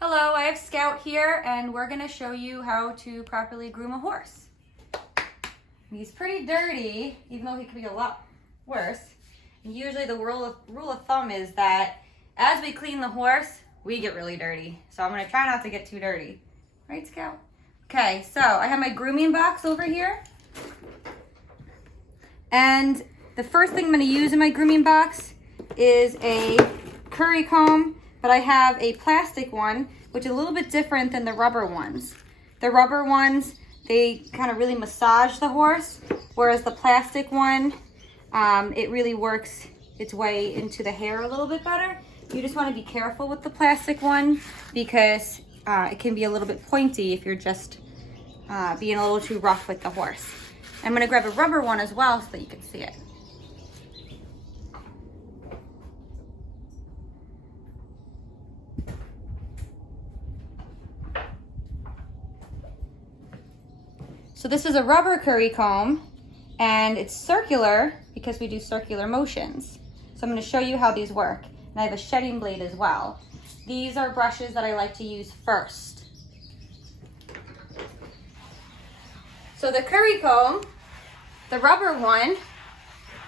Hello, I have Scout here and we're going to show you how to properly groom a horse. He's pretty dirty, even though he could be a lot worse. And usually the rule of thumb is that as we clean the horse, we get really dirty. So I'm going to try not to get too dirty. Right, Scout? Okay, so I have my grooming box over here. And the first thing I'm going to use in my grooming box is a curry comb, but I have a plastic one, which is a little bit different than the rubber ones. The rubber ones, they kind of really massage the horse, whereas the plastic one, it really works its way into the hair a little bit better. You just want to be careful with the plastic one because it can be a little bit pointy if you're just being a little too rough with the horse. I'm going to grab a rubber one as well so that you can see it. So this is a rubber curry comb, and it's circular because we do circular motions. So I'm going to show you how these work. And I have a shedding blade as well. These are brushes that I like to use first. So the curry comb, the rubber one,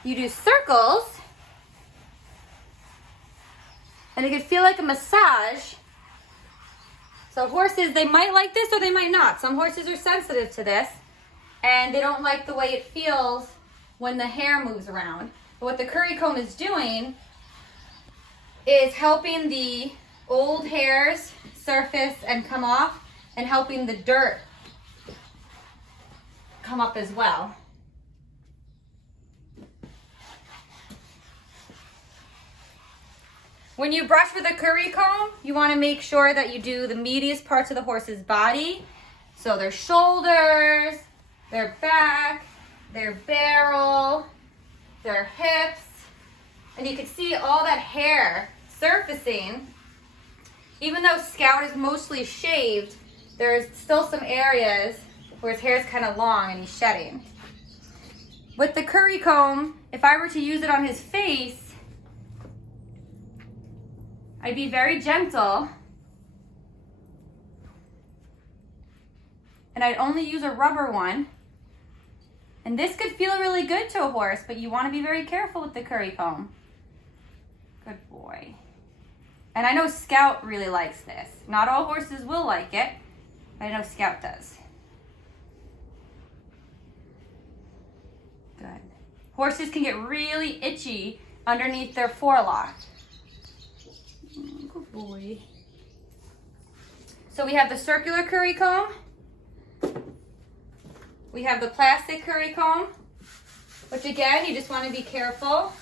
you do circles, and it can feel like a massage. So horses, they might like this or they might not. Some horses are sensitive to this, and they don't like the way it feels when the hair moves around. But what the curry comb is doing is helping the old hairs surface and come off, and helping the dirt come up as well. When you brush with a curry comb, you want to make sure that you do the meatiest parts of the horse's body. So their shoulders, their back, their barrel, their hips. And you can see all that hair surfacing. Even though Scout is mostly shaved, there's still some areas where his hair is kind of long and he's shedding. With the curry comb, if I were to use it on his face, I'd be very gentle, and I'd only use a rubber one. And this could feel really good to a horse, but you want to be very careful with the curry comb. Good boy. And I know Scout really likes this. Not all horses will like it, but I know Scout does. Good. Horses can get really itchy underneath their forelock. Good boy. So we have the circular curry comb. We have the plastic curry comb, which again, you just want to be careful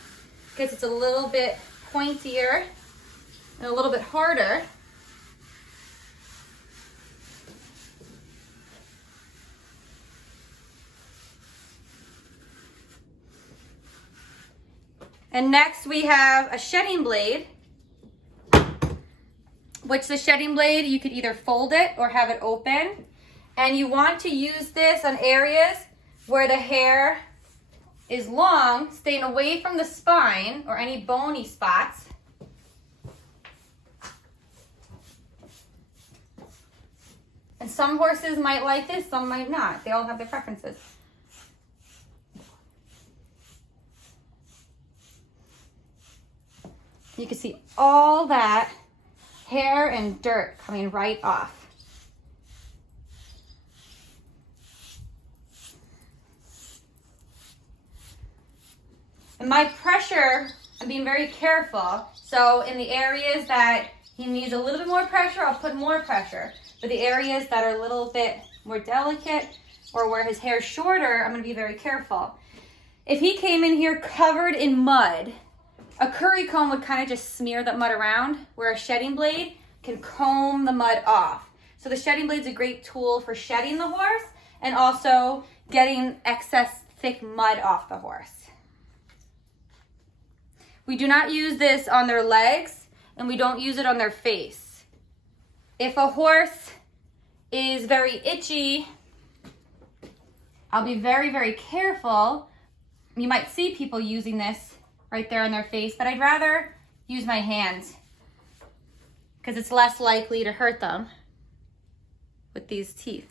because it's a little bit pointier and a little bit harder. And next we have a shedding blade, which the shedding blade, you could either fold it or have it open. And you want to use this on areas where the hair is long, staying away from the spine or any bony spots. And some horses might like this, some might not. They all have their preferences. You can see all that hair and dirt coming right off. And my pressure, I'm being very careful. So in the areas that he needs a little bit more pressure, I'll put more pressure. But the areas that are a little bit more delicate or where his hair is shorter, I'm going to be very careful. If he came in here covered in mud, a curry comb would kind of just smear that mud around, where a shedding blade can comb the mud off. So the shedding blade is a great tool for shedding the horse and also getting excess thick mud off the horse. We do not use this on their legs, and we don't use it on their face. If a horse is very itchy, I'll be very, very careful. You might see people using this right there on their face, but I'd rather use my hands because it's less likely to hurt them with these teeth.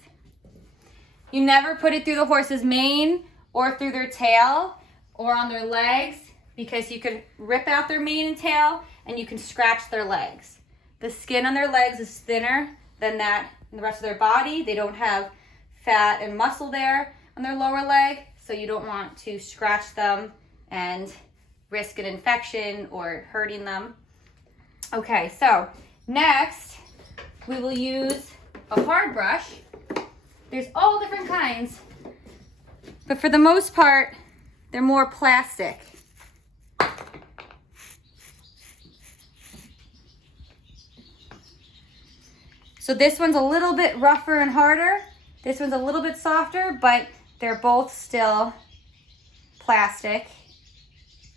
You never put it through the horse's mane or through their tail or on their legs, because you could rip out their mane and tail and you can scratch their legs. The skin on their legs is thinner than that in the rest of their body. They don't have fat and muscle there on their lower leg, so you don't want to scratch them and risk an infection or hurting them. Okay, so next we will use a hard brush. There's all different kinds, but for the most part, they're more plastic. So this one's a little bit rougher and harder. This one's a little bit softer, but they're both still plastic.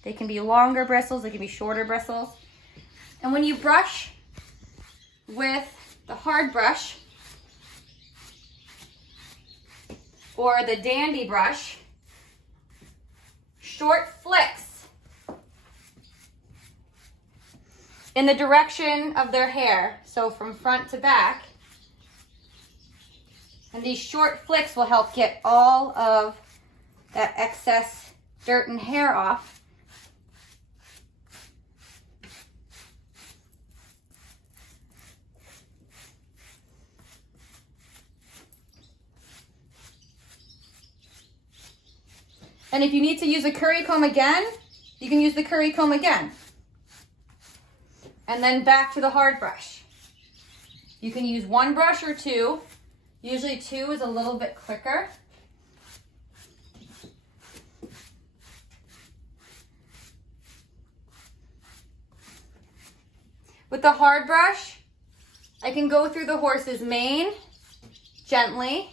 They can be longer bristles, they can be shorter bristles. And when you brush with the hard brush or the dandy brush, short flicks in the direction of their hair, so from front to back. And these short flicks will help get all of that excess dirt and hair off. And if you need to use a curry comb again, you can use the curry comb again. And then back to the hard brush. You can use one brush or two. Usually two is a little bit quicker. With the hard brush, I can go through the horse's mane gently,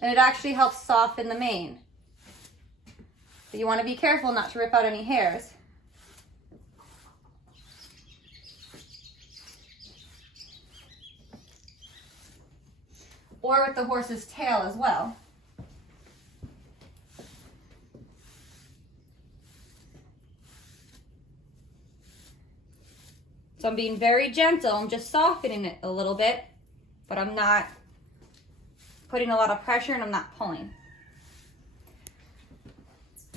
and it actually helps soften the mane. But you want to be careful not to rip out any hairs. Or with the horse's tail as well. So I'm being very gentle. I'm just softening it a little bit, but I'm not putting a lot of pressure and I'm not pulling.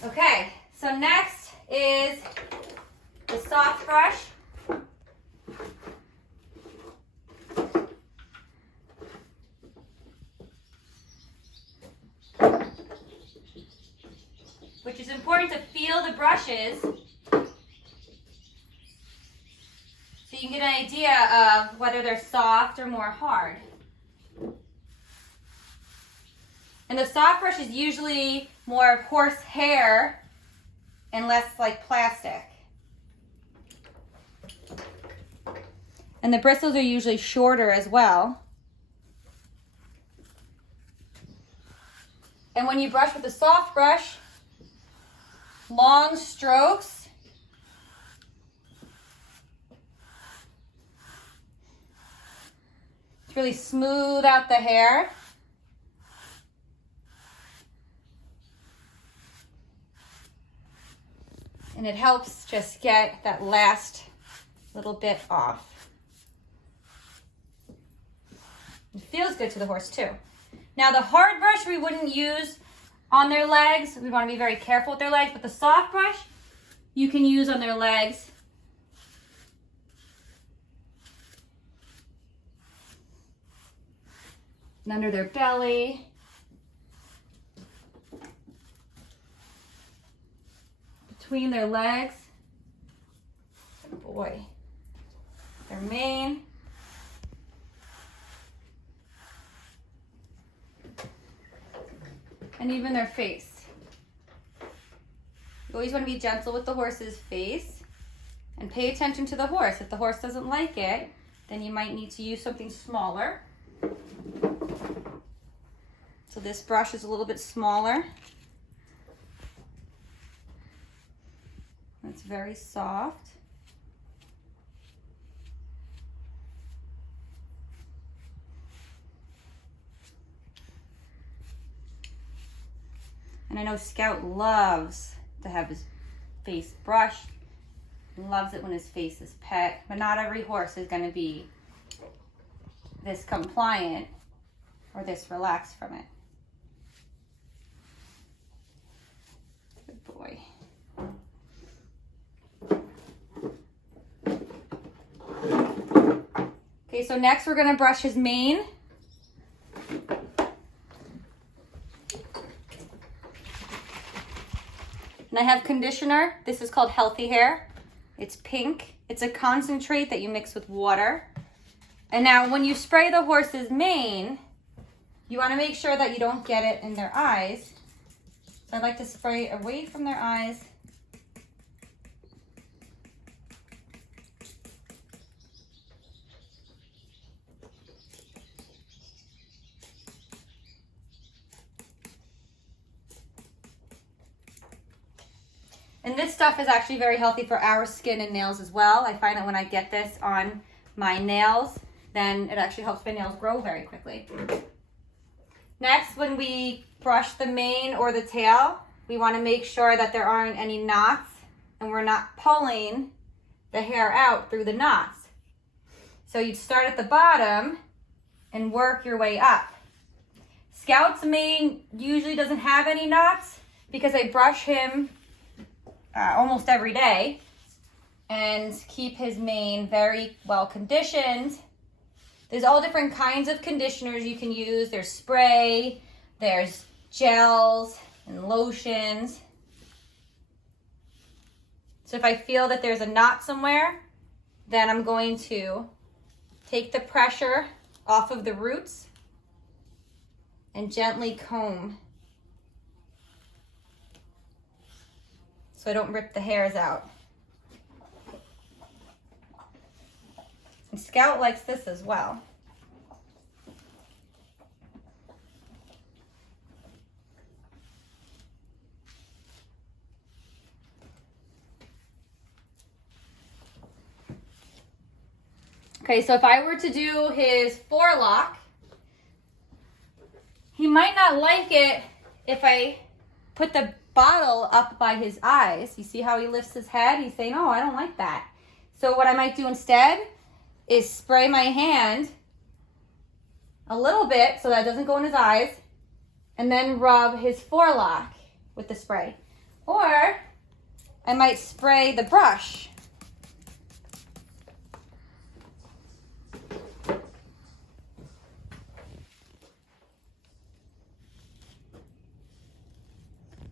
Okay, so next is the soft brush. Which is important to feel the brushes so you can get an idea of whether they're soft or more hard. And the soft brush is usually more of horse hair and less like plastic. And the bristles are usually shorter as well. And when you brush with the soft brush, long strokes. To really smooth out the hair. And it helps just get that last little bit off. It feels good to the horse too. Now the hard brush we wouldn't use on their legs. We want to be very careful with their legs, but the soft brush you can use on their legs. And under their belly. Between their legs. Good boy. Their mane. And even their face. You always want to be gentle with the horse's face and pay attention to the horse. If the horse doesn't like it, then you might need to use something smaller. So this brush is a little bit smaller. It's very soft. And I know Scout loves to have his face brushed Loves it when his face is pet, but not every horse is going to be this compliant or this relaxed from it. Good boy. Okay, so next we're going to brush his mane. And I have conditioner. This is called Healthy Hair. It's pink. It's a concentrate that you mix with water. And now when you spray the horse's mane, you want to make sure that you don't get it in their eyes. So I like to spray away from their eyes. And this stuff is actually very healthy for our skin and nails as well. I find that when I get this on my nails, then it actually helps my nails grow very quickly. Next, when we brush the mane or the tail, we want to make sure that there aren't any knots and we're not pulling the hair out through the knots. So you'd start at the bottom and work your way up. Scout's mane usually doesn't have any knots because I brush him almost every day and keep his mane very well conditioned. There's all different kinds of conditioners you can use. There's spray, there's gels and lotions. So if I feel that there's a knot somewhere, then I'm going to take the pressure off of the roots and gently comb so I don't rip the hairs out. And Scout likes this as well. Okay, so if I were to do his forelock, he might not like it if I put the bottle up by his eyes. You see how he lifts his head? He's saying, oh, I don't like that. So what I might do instead is spray my hand a little bit so that it doesn't go in his eyes, and then rub his forelock with the spray. Or I might spray the brush.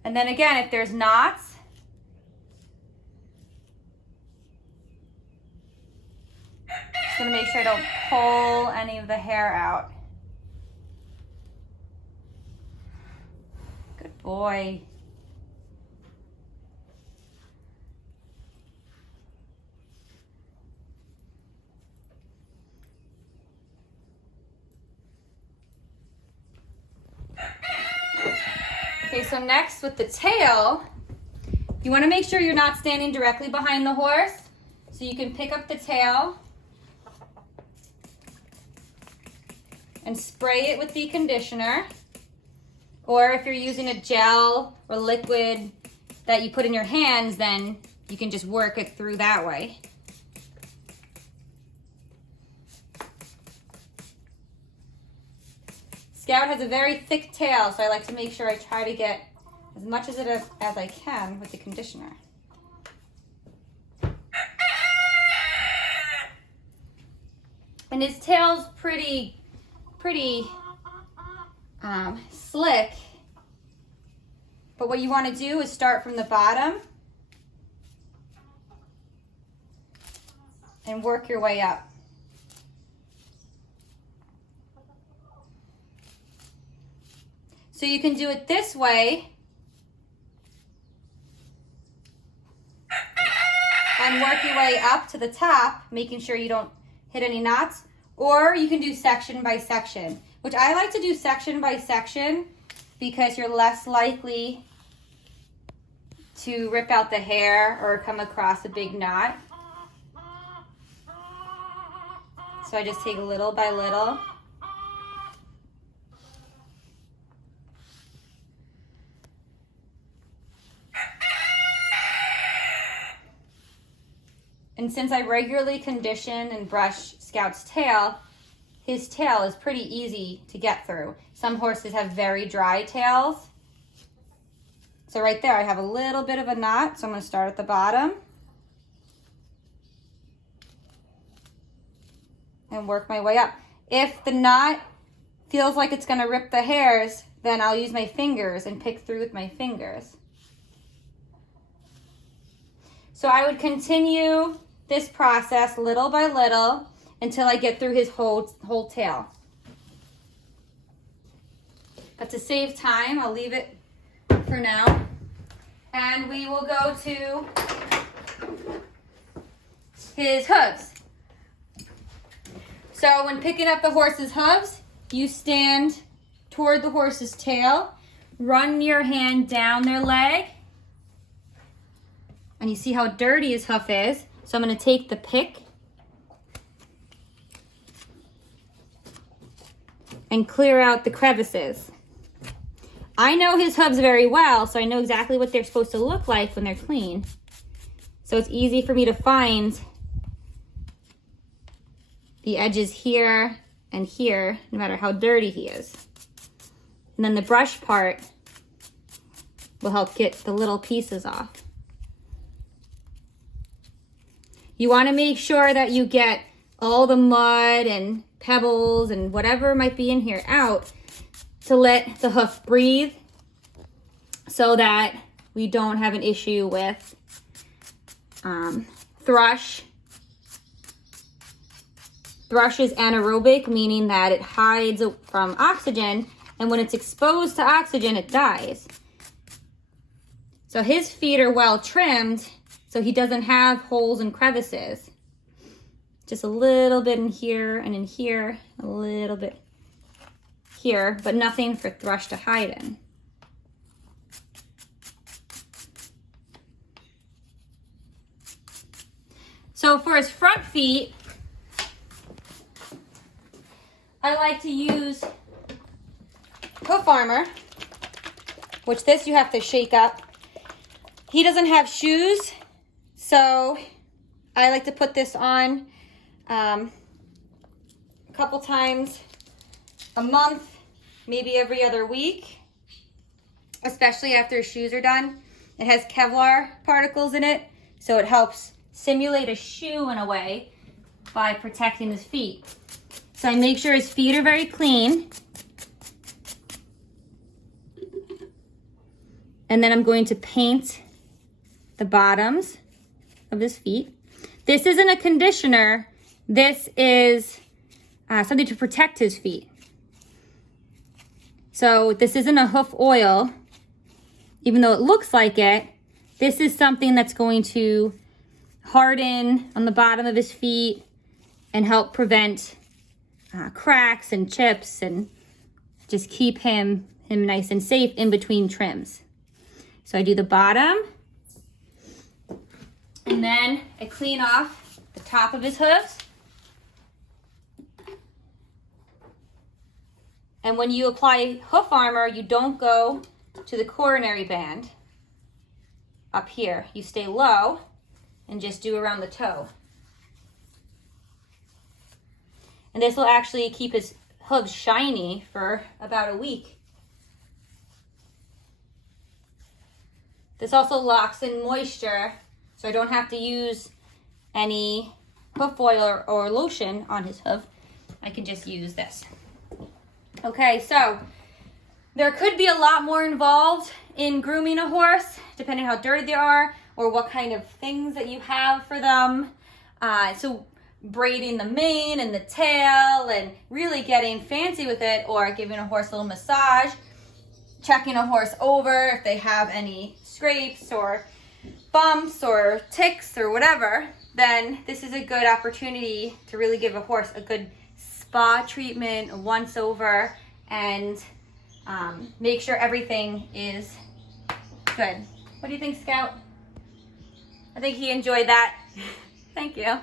And then again, if there's knots, just gonna make sure I don't pull any of the hair out. Good boy. Okay, so next with the tail, you want to make sure you're not standing directly behind the horse. So you can pick up the tail and spray it with the conditioner. Or if you're using a gel or liquid that you put in your hands, then you can just work it through that way. Scout has a very thick tail, so I like to make sure I try to get as much of it as I can with the conditioner. And his tail's pretty slick. But what you want to do is start from the bottom and work your way up. So you can do it this way and work your way up to the top, making sure you don't hit any knots. Or you can do section by section, which I like to do section by section because you're less likely to rip out the hair or come across a big knot. So I just take little by little. And since I regularly condition and brush Scout's tail, his tail is pretty easy to get through. Some horses have very dry tails. So right there, I have a little bit of a knot, so I'm gonna start at the bottom and work my way up. If the knot feels like it's gonna rip the hairs, then I'll use my fingers and pick through with my fingers. So I would continue this process little by little until I get through his whole tail. But to save time, I'll leave it for now. And we will go to his hooves. So when picking up the horse's hooves, you stand toward the horse's tail, run your hand down their leg, and you see how dirty his hoof is. So I'm going to take the pick and clear out the crevices. I know his hooves very well, so I know exactly what they're supposed to look like when they're clean. So it's easy for me to find the edges here and here, no matter how dirty he is. And then the brush part will help get the little pieces off. You want to make sure that you get all the mud and pebbles and whatever might be in here out to let the hoof breathe so that we don't have an issue with thrush. Thrush is anaerobic, meaning that it hides from oxygen, and when it's exposed to oxygen, it dies. So his feet are well trimmed, so he doesn't have holes and crevices. Just a little bit in here and in here, a little bit here, but nothing for thrush to hide in. So for his front feet, I like to use hoof armor, which this you have to shake up. He doesn't have shoes, so I like to put this on a couple times a month, maybe every other week, especially after his shoes are done. It has Kevlar particles in it, so it helps simulate a shoe in a way by protecting his feet. So I make sure his feet are very clean. And then I'm going to paint the bottoms of his feet. This isn't a conditioner. This is something to protect his feet. So this isn't a hoof oil, even though it looks like it. This is something that's going to harden on the bottom of his feet and help prevent cracks and chips and just keep him nice and safe in between trims. So I do the bottom, and then I clean off the top of his hooves. And when you apply hoof armor, you don't go to the coronary band up here. You stay low and just do around the toe. And this will actually keep his hooves shiny for about a week. This also locks in moisture, so I don't have to use any hoof oil or lotion on his hoof. I can just use this. Okay, so there could be a lot more involved in grooming a horse, depending how dirty they are or what kind of things that you have for them. So braiding the mane and the tail and really getting fancy with it, or giving a horse a little massage, checking a horse over if they have any scrapes or bumps or ticks or whatever, then this is a good opportunity to really give a horse a good spa treatment, a once over, and make sure everything is good. What do you think, Scout? I think he enjoyed that. Thank you.